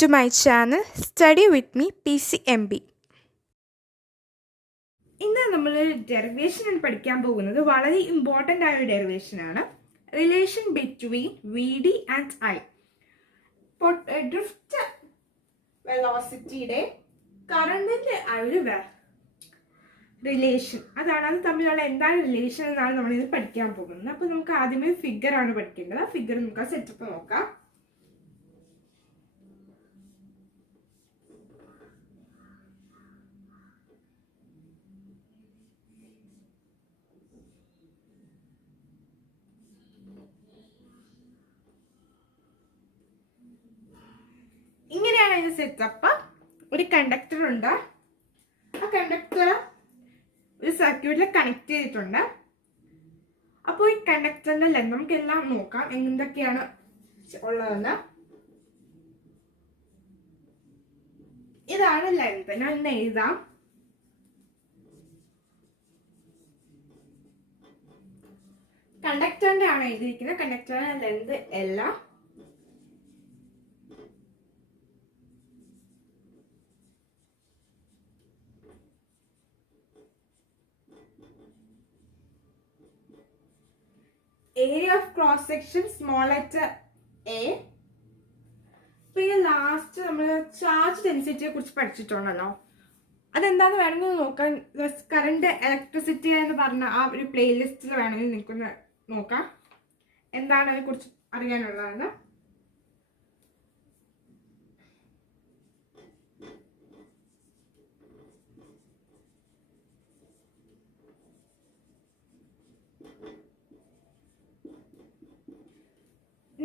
to my channel Study with me PCMB. ഇന്ന് നമ്മൾ derivation ആണ് പഠിക്കാൻ പോകുന്നത്. വളരെ ഇമ്പോർട്ടൻ്റ് ആയ ഒരു ഡെറിവേഷൻ ആണ്. Relation between VD and I. Drift വെലോസിറ്റിയുടെ കറണ്ടിന്റെ ആ ഒരു റിലേഷൻ, അത് തമ്മിലുള്ള എന്താണ് റിലേഷൻ എന്നാണ് നമ്മൾ ഇത് പഠിക്കാൻ പോകുന്നത്. അപ്പോൾ നമുക്ക് ആദ്യമേ ഫിഗർ ആണ് പഠിക്കേണ്ടത്. ആ ഫിഗർ നമുക്ക് ആ സെറ്റപ്പ് നോക്കാം. ഇങ്ങനെയാണ് ഇതിന്റെ സെറ്റപ്പ്. ഒരു കണ്ടക്ടർ ഉണ്ട്. ആ കണ്ടക്ടർ ഒരു സർക്യൂട്ടിൽ കണക്ട് ചെയ്തിട്ടുണ്ട്. അപ്പോൾ ഈ കണ്ടക്ടറിന്റെ ലെങ്ത് നമുക്ക് എല്ലാം നോക്കാം എന്തൊക്കെയാണ് ഉള്ളതെന്ന്. ഇതാണ് ലെങ്ത്. ഞാൻ ഇന്ന് എഴുതാം. കണ്ടക്ടറിന്റെ ആണ് എഴുതിയിരിക്കുന്നത്. കണ്ടക്ടറിന്റെ ലെങ്ത് എല്ലാം. Area of cross section small letter A. പിന്നെ ലാസ്റ്റ് നമ്മൾ ചാർജ് ഡെൻസിറ്റിയെ കുറിച്ച് പഠിച്ചിട്ടുണ്ടല്ലോ. അതെന്താന്ന് വേണമെങ്കിൽ നോക്കാൻ. കറണ്ട് ഇലക്ട്രിസിറ്റി എന്ന് പറഞ്ഞ ആ ഒരു പ്ലേലിസ്റ്റിൽ വേണമെങ്കിൽ നിൽക്കുന്ന നോക്കാം എന്താണ് അതിനെ കുറിച്ച് അറിയാനുള്ളതെന്ന്.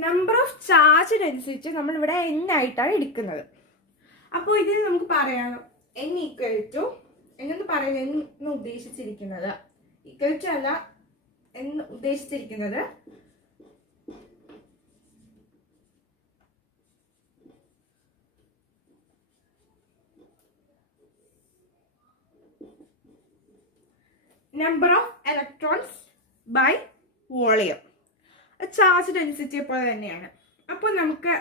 നമ്പർ ഓഫ് ചാർജ് ഡെൻസിറ്റി നമ്മളിവിടെ N ആയിട്ടാണ് എടുക്കുന്നത്. അപ്പോൾ ഇതിൽ നമുക്ക് പറയാം N ഈക്വൽ ടു എന്ന് പറയുന്നത് എന്ന് ഉദ്ദേശിച്ചിരിക്കുന്നത് ഈക്വൽ ടു അല്ല എന്ന് ഉദ്ദേശിച്ചിരിക്കുന്നത് number of electrons by volume. Charge ഡെൻസിറ്റിയെ പോലെ തന്നെയാണ്. അപ്പോൾ നമുക്ക്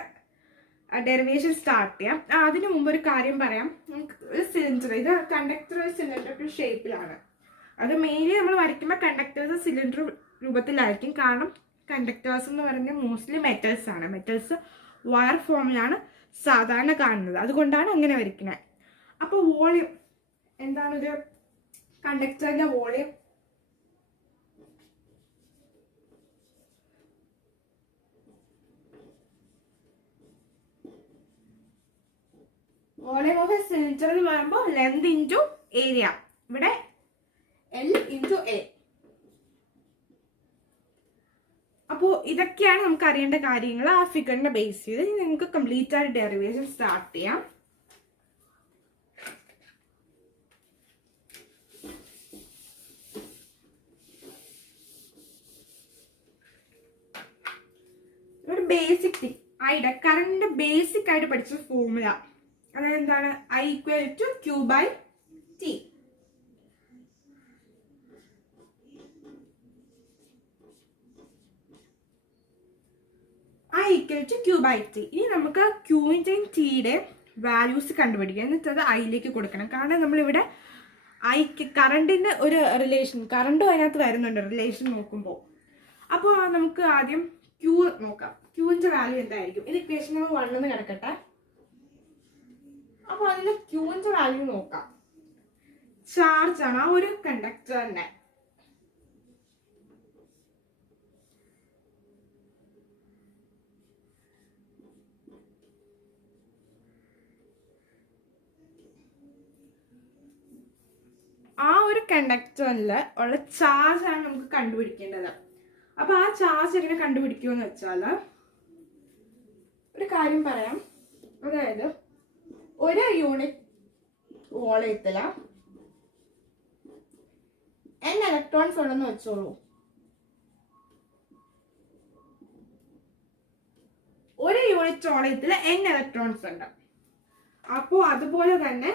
ഡെറിവേഷൻ സ്റ്റാർട്ട് ചെയ്യാം. അതിനു മുമ്പ് ഒരു കാര്യം പറയാം. നമുക്ക് ഒരു സിലിണ്ടർ, ഇത് കണ്ടക്ടർ ഒരു സിലിണ്ടർ ഷേപ്പിലാണ്. അത് മെയിൻലി നമ്മൾ വരയ്ക്കുമ്പോൾ കണ്ടക്ടേഴ്സ് സിലിണ്ടർ രൂപത്തിലായിരിക്കും. കാരണം കണ്ടക്ടേഴ്സ് എന്ന് പറഞ്ഞാൽ മോസ്റ്റ്ലി മെറ്റൽസ് ആണ്. മെറ്റൽസ് വയർ ഫോമിലാണ് സാധാരണ കാണുന്നത്. അതുകൊണ്ടാണ് അങ്ങനെ വരയ്ക്കുന്നത്. അപ്പോൾ വോളിയം എന്താണ്? ഒരു കണ്ടക്ടറിന്റെ volume volume of a cylinder എന്ന് പറയുമ്പോൾ ലെങ്ത് ഇൻറ്റു ഏരിയ. ഇവിടെ L ഇൻറ്റു A. അപ്പോൾ ഇതൊക്കെയാണ് നമുക്ക് അറിയേണ്ട കാര്യങ്ങൾ ആ ഫിഗറിനെ ബേസ് ചെയ്ത്. നിങ്ങൾക്ക് കംപ്ലീറ്റ് ആയിട്ട് ഡെറിവേഷൻ സ്റ്റാർട്ട് ചെയ്യാം. ഇവിടെ ബേസിക് തിങ് ഐയുടെ കറണ്ട് ബേസിക് ആയിട്ട് പഠിച്ച ഫോർമുല അതെന്താണ്? I equal to Q by T. I equal to Q by T. ഇനി നമുക്ക് Qൻ്റെയും Tയുടെ വാല്യൂസ് കണ്ടുപിടിക്കാം. എന്നിട്ട് അത് Iലേക്ക് കൊടുക്കണം. കാരണം നമ്മളിവിടെ ഐക്ക് കറണ്ടിൻ്റെ ഒരു റിലേഷൻ, കറണ്ടും അതിനകത്ത് വരുന്നുണ്ട് റിലേഷൻ നോക്കുമ്പോൾ. അപ്പോൾ നമുക്ക് ആദ്യം Q നോക്കാം. Qൻ്റെ വാല്യൂ എന്തായിരിക്കും? ഇത് ഇക്വേഷൻ നമ്പർ 1 എന്ന് കിടക്കട്ടെ. അപ്പോൾ അതിന്റെ Qന്റെ വാല്യൂ നോക്കാം. ചാർജ് ആണ് ആ ഒരു കണ്ടക്ടറിന്റെ. ആ ഒരു കണ്ടക്ടറിൽ ഉള്ള ചാർജ് ആണ് നമുക്ക് കണ്ടുപിടിക്കേണ്ടത്. അപ്പൊ ആ ചാർജ് എങ്ങനെ കണ്ടുപിടിക്കുമെന്ന് വെച്ചാൽ ഒരു കാര്യം പറയാം. അതായത് ഒരു യൂണിറ്റ് വോളിയത്തില് N ഇലക്ട്രോൺസ് ഉണ്ടെന്ന് വെച്ചോളൂ. ഒരു യൂണിറ്റ് വോളിയത്തില് N ഇലക്ട്രോൺസ് ഉണ്ട്. അപ്പോൾ അതുപോലെ തന്നെ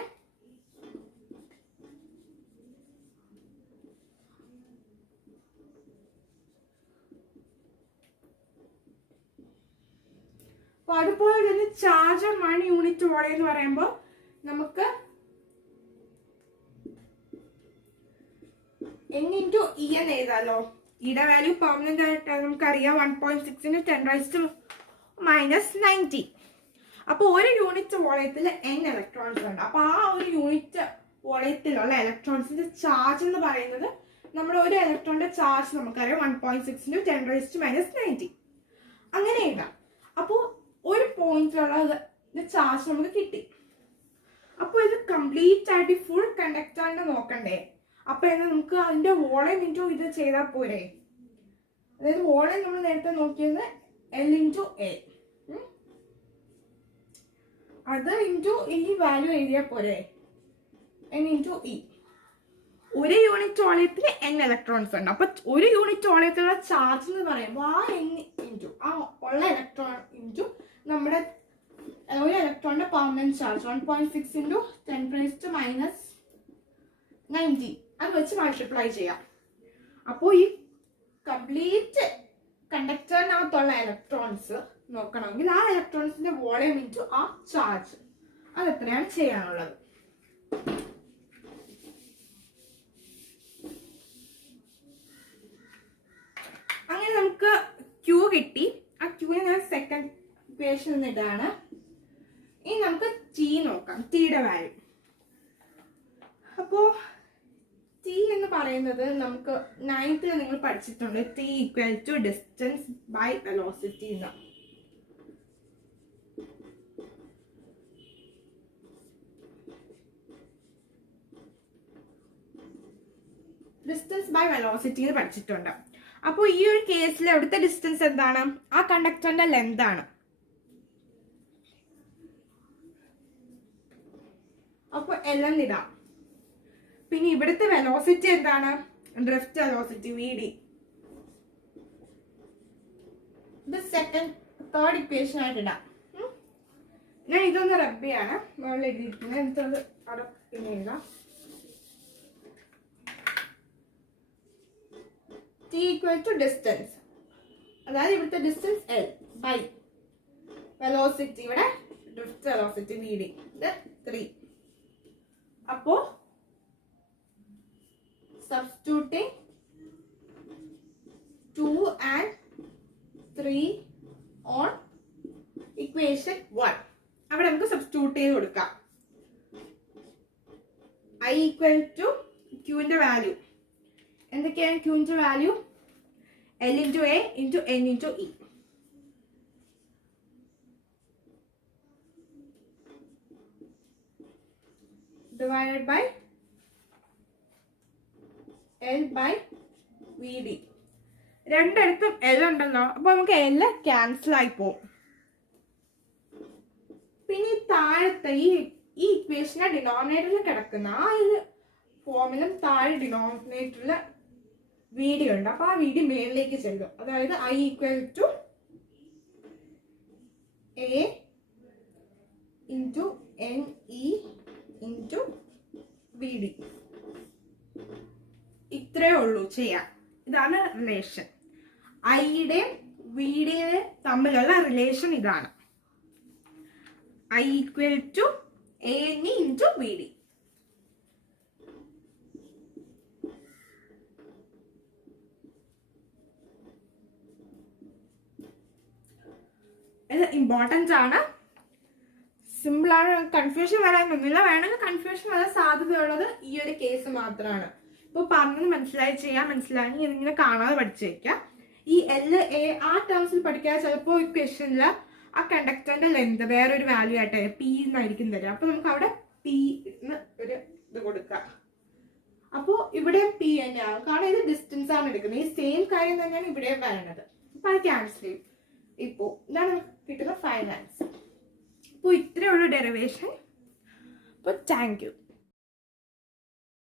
അപ്പൊ അതുപോലെ തന്നെ ചാർജ് ഓൺ 1 യൂണിറ്റ് വോളിയം എന്ന് പറയുമ്പോൾ നമുക്ക് N into E എന്ന് എഴുതാലോ. ഇയുടെ വാല്യൂ പെർമനന്റ് ആയിട്ട് നമുക്കറിയാം 1.6 × 10⁻⁻90. അപ്പോൾ ഒരു യൂണിറ്റ് വോളിയത്തിൽ n ഇലക്ട്രോൺസ് ഉണ്ട്. അപ്പോൾ ആ ഒരു യൂണിറ്റ് വോളിയത്തിലുള്ള ഇലക്ട്രോൺസിന്റെ ചാർജ് എന്ന് പറയുന്നത് നമ്മുടെ ഒരു ഇലക്ട്രോണിന്റെ ചാർജ് നമുക്കറിയാം 1.6 × 10⁻90. അങ്ങനെ എഴുതാം. അപ്പോൾ ഒരു പോയിന്റിലുള്ള ചാർജ് നമുക്ക് കിട്ടി. അപ്പോൾ ഇത് കംപ്ലീറ്റ് ആയിട്ട് ഫുൾ കണ്ടക്ടറിന്റെ നോക്കണ്ടേ? അപ്പൊ നമുക്ക് അതിന്റെ വോളിയം ഇൻറ്റു ഇത് ചെയ്താൽ പോരെ. അതായത് വോളിയം നമ്മൾ നേരത്തെ നോക്കിയത് L × A, അത് ഇൻറ്റു ഈ വാല്യൂ എഴുതിയാൽ പോരെ, N × E. ഒരു യൂണിറ്റ് വോളിയത്തിൽ n ഇലക്ട്രോൺസ് ഉണ്ട്. അപ്പൊ ഒരു യൂണിറ്റ് വോളിയത്തിലുള്ള ചാർജ് എന്ന് പറയുമ്പോൾ ആ n ഇൻറ്റു ആ ഉള്ള ഇലക്ട്രോൺ ഇൻറ്റു നമ്മുടെ ഒരു ഇലക്ട്രോണിന്റെ പെർമനന്റ് ചാർജ് 1.6 × 10⁻90 അത് വെച്ച് മൾട്ടിപ്ലൈ ചെയ്യാം. അപ്പോൾ ഈ കംപ്ലീറ്റ് കണ്ടക്ടറിനകത്തുള്ള ഇലക്ട്രോൺസ് നോക്കണമെങ്കിൽ ആ ഇലക്ട്രോൺസിന്റെ വോളിയം ഇൻറ്റു ആ ചാർജ് അത് എത്രയാണ് ചെയ്യാനുള്ളത്. അങ്ങനെ നമുക്ക് Q കിട്ടി. ആ Qനെ ഞാൻ സെക്കൻഡ് ഇക്വേഷൻ ഇതാണ്. ഇനി നമുക്ക് T നോക്കാം, Tയുടെ വാല്യൂ. അപ്പോൾ T എന്ന് പറയുന്നത് നമുക്ക് 9th നിങ്ങൾ പഠിച്ചിട്ടുണ്ട്. T = ഡിസ്റ്റൻസ് ബൈ വെലോസിറ്റി എന്ന്. ഡിസ്റ്റൻസ് ബൈ വെലോസിറ്റി എന്ന് പഠിച്ചിട്ടുണ്ട്. അപ്പോൾ ഈ ഒരു കേസിൽ അവിടുത്തെ ഡിസ്റ്റൻസ് എന്താണ്? ആ കണ്ടക്ടറിന്റെ ലെന്ത് ആണ്. അപ്പോൾ L എന്നിടാം. പിന്നെ ഇവിടുത്തെ വെലോസിറ്റി എന്താണ്? Drift velocity VD. ഇത് തേർഡ് ഇക്വേഷൻ ആയിട്ട് ഇടാം. ഞാൻ ഇതൊന്ന് റബ്ബ് ചെയ്യാണ് മുകളിൽ എഴുതിയിരിക്കുന്നത്. എനിക്കത് അവിടെ പിന്നെ എഴുതാം. T = ഡിസ്റ്റൻസ്, അതായത് ഇവിടുത്തെ ഡിസ്റ്റൻസ് L ബൈ വെലോസിറ്റി, ഇവിടെ ഡ്രിഫ്റ്റ് വെലോസിറ്റി VD, ഇത് 3. അപ്പോ substituting 2 and 3 on equation 1. അവിടെ നമുക്ക് സബ്സ്റ്റിറ്റ്യൂട്ട് ചെയ്ത് കൊടുക്കാം. I = Qന്റെ വാല്യൂ എന്തൊക്കെയാണ്? Qന്റെ value L × A × N × E. divided by L by VD. രണ്ടിടത്തും L ഉണ്ടല്ലോ, അപ്പൊ നമുക്ക് L ക്യാൻസൽ ആയി പോകും. പിന്നെ താഴത്തെ ഈ ഇക്വേഷനെ ഡിനോമിനേറ്ററിൽ കിടക്കുന്ന ആ ഒരു ഫോമിലും താഴെ ഡിനോമിനേറ്ററിൽ VD ഉണ്ട്. അപ്പൊ ആ VD മേളിലേക്ക് ചെല്ലും. അതായത് I = A × NE × VD. ഇത്രയേ ഉള്ളൂ ചെയ്യാൻ. ഇതാണ് റിലേഷൻ. ഐയുടെയും വിയുടെയും തമ്മിലുള്ള റിലേഷൻ ഇതാണ്. I = ANE × VD. ഇത് ഇമ്പോർട്ടൻ്റ് ആണ്, സിമ്പിൾ ആണ്, കൺഫ്യൂഷൻ വരാനൊന്നുമില്ല. വേണമെങ്കിൽ കൺഫ്യൂഷൻ വരാൻ സാധ്യതയുള്ളത് ഈ ഒരു കേസ് മാത്രമാണ്. ഇപ്പോൾ പറഞ്ഞത് മനസ്സിലായി ഇതിങ്ങനെ കാണാതെ പഠിച്ചു വയ്ക്കുക. ഈ L A ആ ടേംസിൽ പഠിക്കാതെ ചിലപ്പോൾ ഈ ക്വസ്റ്റ്യനിൽ ആ കണ്ടക്ടറിന്റെ ലെന്ത് വേറൊരു വാല്യൂ ആയിട്ട് P എന്നായിരിക്കും തരിക. അപ്പോൾ നമുക്ക് അവിടെ P എന്ന് ഒരു ഇത് കൊടുക്കാം. അപ്പോൾ ഇവിടെ P തന്നെയാണ്, കാരണം ഇത് ഡിസ്റ്റൻസ് ആണ് എടുക്കുന്നത്. ഈ സെയിം കാര്യം തന്നെയാണ് ഇവിടെ വരുന്നത്. അപ്പോൾ അത് ക്യാൻസൽ ചെയ്യും. ഇപ്പോൾ ഇതാണ് കിട്ടുന്ന ഫൈനൽ ആൻസർ. അപ്പോൾ ഇത്രയേ ഉള്ളൂ ഡെറിവേഷൻ. അപ്പോൾ താങ്ക് യു.